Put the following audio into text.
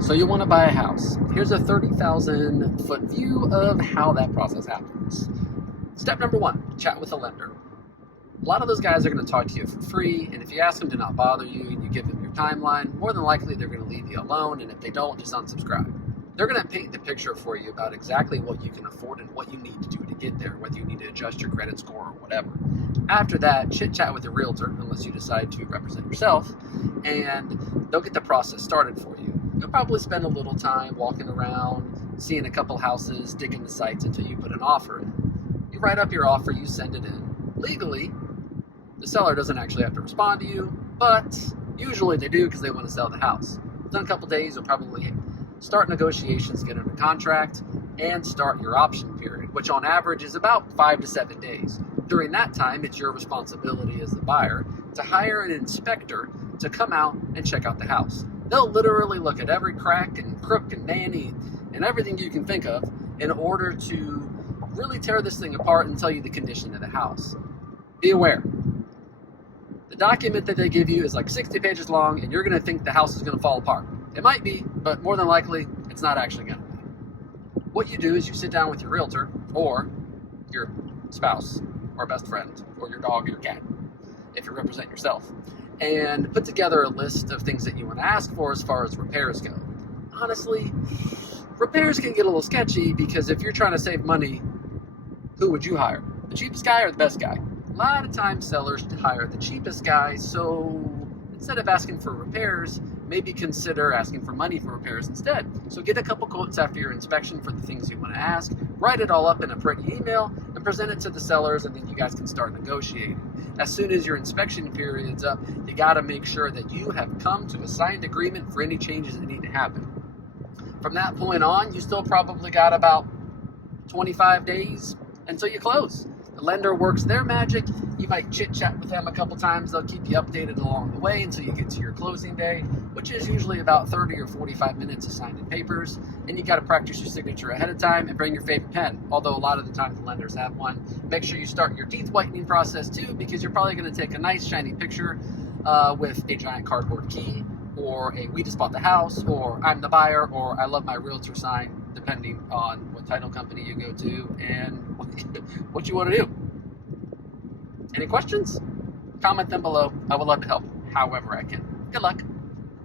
So you want to buy a house. Here's a 30,000 foot view of how that process happens. Step number one, chat with a lender. A lot of those guys are going to talk to you for free, and if you ask them to not bother you and you give them your timeline, more than likely they're going to leave you alone, and if they don't, just unsubscribe. They're going to paint the picture for you about exactly what you can afford and what you need to do to get there, whether you need to adjust your credit score or whatever. After that, chit-chat with a realtor, unless you decide to represent yourself, and they'll get the process started for you. You'll probably spend a little time walking around, seeing a couple houses, digging the sites until you put an offer in. You write up your offer, you send it in. Legally, the seller doesn't actually have to respond to you, but usually they do because they want to sell the house. Within a couple days, you'll probably start negotiations, get under contract, and start your option period, which on average is about 5 to 7 days. During that time, it's your responsibility as the buyer to hire an inspector to come out and check out the house. They'll literally look at every crack and crook and nanny and everything you can think of in order to really tear this thing apart and tell you the condition of the house. Be aware. The document that they give you is like 60 pages long, and you're going to think the house is going to fall apart. It might be, but more than likely, it's not actually going to be. What you do is you sit down with your realtor, or your spouse, or best friend, or your dog or your cat, if you represent yourself, and put together a list of things that you want to ask for as far as repairs go. Honestly, repairs can get a little sketchy because if you're trying to save money, who would you hire? The cheapest guy or the best guy? A lot of times sellers hire the cheapest guy, so instead of asking for repairs, maybe consider asking for money for repairs instead. So get a couple quotes after your inspection for the things you want to ask, write it all up in a pretty email, and present it to the sellers, and then you guys can start negotiating. As soon as your inspection period's up, you got to make sure that you have come to a signed agreement for any changes that need to happen. From that point on, you still probably got about 25 days until you close. The lender works their magic. You might chit-chat with them a couple times. They'll keep you updated along the way until you get to your closing day, which is usually about 30 or 45 minutes of signing papers. And you got to practice your signature ahead of time and bring your favorite pen. Although a lot of the time the lenders have one. Make sure you start your teeth whitening process too, because you're probably going to take a nice shiny picture with a giant cardboard key, or a "we just bought the house," or "I'm the buyer," or "I love my realtor" sign, depending on what title company you go to and what you want to do. Any questions? Comment them below. I would love to help however I can. Good luck.